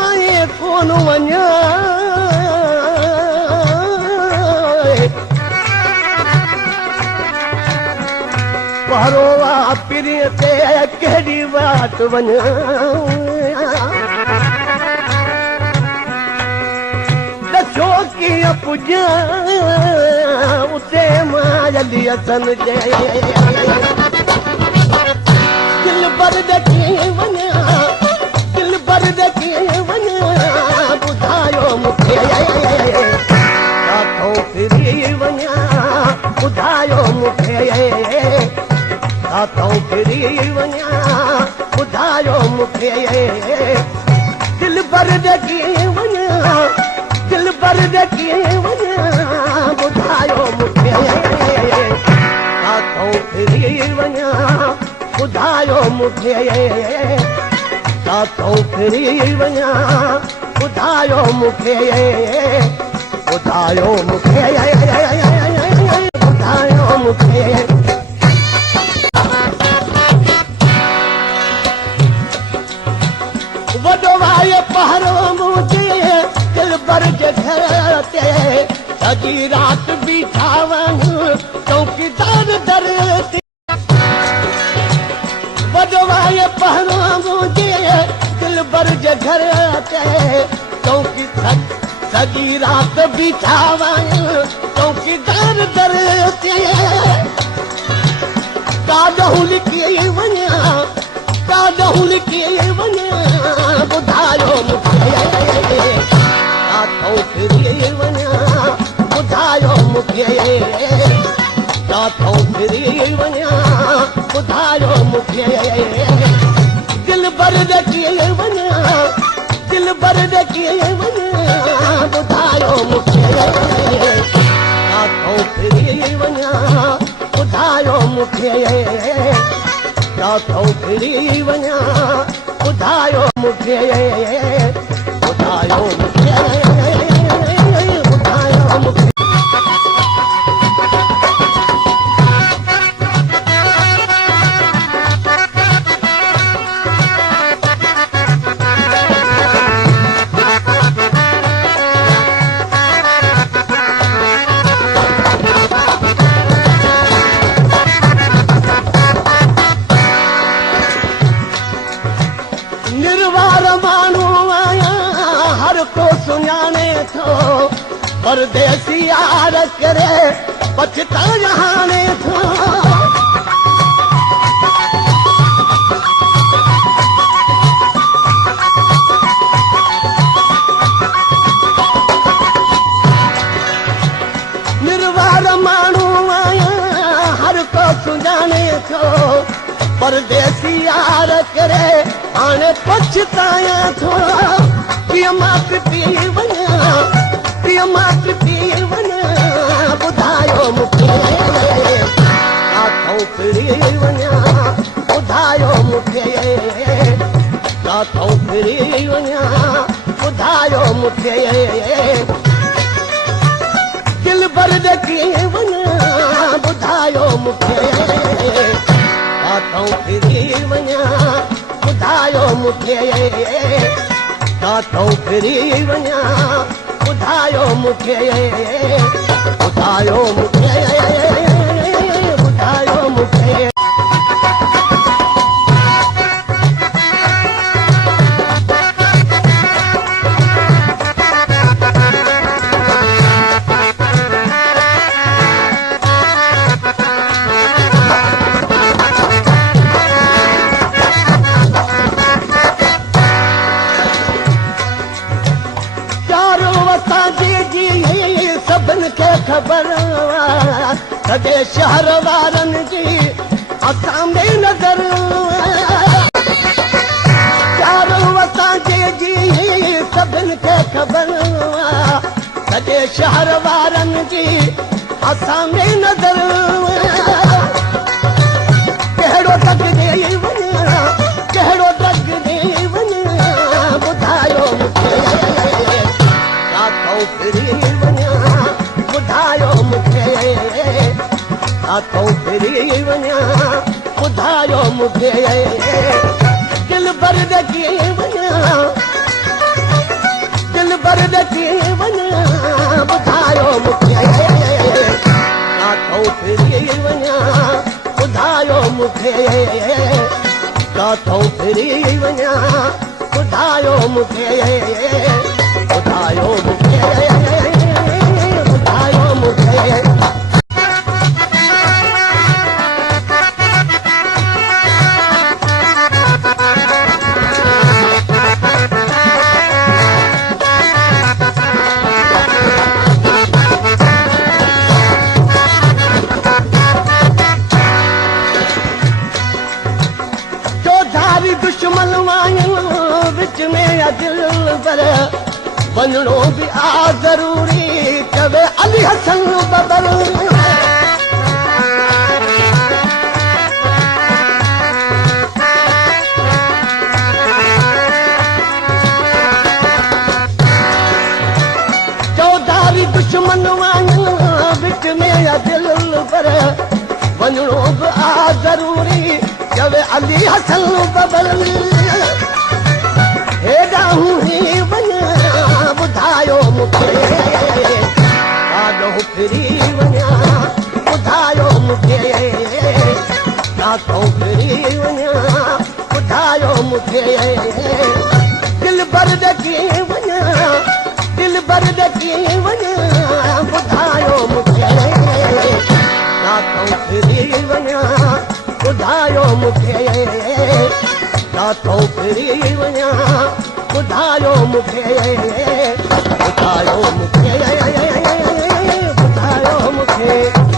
माए कोन वञा परोवा पिरीअ ते कहिड़ी वाट वञा दसो कीअं पुॼां उते मां जल्दी असन जे दिल बर्द कीअं वञा दिल बर्द कीअं वञा ॿुधायो मूंखे काथों फिरी वञा ॿुधायो मूंखे काथों फिरी वञा ॿुधायो मूंखे दिल बर्द कीअं वञा दिल बर्द कीअं वञा ॿुधायो मूंखे काथों फिरी वञा ॿुधायो मूंखे काथों फिरी वञा ॿुधायो मूंखे ॿुधायो मूंखे ॿुधायो मूंखे वॾो आहे पहरो मुंहिंजे दिल भर जे घर ते सॼी राति बीठा वञ चौकीदार दर ते वॾो आहे पहरो मुंहिंजे दिल भर जे घर ते चौकी सॼी राति बीठा वञ चौकीदार दर ते काॾों लिकी वञा काॾों लिकी वञा ॿुधायो मूंखे काथों फिरी वञा ॿुधायो मूंखे काथों फिरी वञा ॿुधायो मूंखे दिल बर्द कीअं वञा दिल बर्द कीअं वञा ॿुधायो मूंखे काथों फिरी वञा ॿुधायो मूंखे काथों फिरी वञा ॿुधायो मूंखे ॿुधायो मूंखे ॿुधायो मूंखे निर्वार माण्हू आहियां हर को सुञाणे थो परदेसी यार करे पछताणे थो निर्वार माण्हू आहियां हर को सुञाणे थो परदेसी यार करे हाणे पछतायां थो कीअं मां पिटी वञा कीअं मां पिटी वञा ॿुधायो मूंखे काथों फिरी वञा ॿुधायो मूंखे काथों फिरी वञा ॿुधायो मूंखे दिल बर्द कीअं वञा ॿुधायो मूंखे काथों फिरी वञा ॿुधायो मूंखे काथों फिरी वञा ॿुधायो मूंखे ॿुधायो मूंखे ॿुधायो मूंखे सभिनि खे ख़बर सॼे शहर वारनि जी असां में नज़र चारो असांजे जी सभिनि खे ख़बर सॼे शहर वारनि जी असां में नज़र कहिड़ो तक ॾेई वञा कहिड़ो तक ॾेई वञा ॿुधायो मूंखे काथों फिरी ॿुधायो मूंखे काथों फिरी वञा ॿुधायो मूंखे दिल बर्द कीअं वञा दिल भर ॾकी वञा ॿुधायो मूंखे काथो फिरी वञा ॿुधायो मूंखे काथो फिरी वञा ॿुधायो मूंखे ॿुधायो मूंखे ॿुधायो मूंखे दुश्मन वायूं विच में दिल पर वञणो बि आ ज़रूरी चवे अली हसन बदल चौधारी दुश्मन वायूं विच में दिल पर वञणो बि आ ज़रूरी चवे अली हसन बबल हेॾां ही वञा ॿुधायो मूंखे काॾो फिरी वञा ॿुधायो मूंखे काथो फिरी वञा ॿुधायो मूंखे दिल भर ॾकी वञा दिल भर ॾकी वञा ॿुधायो मूंखे काथो फिरी वञा ॿुधायो मूंखे काथो फिरी वञा ॿुधायो मूंखे ॿुधायो मूंखे ॿुधायो मूंखे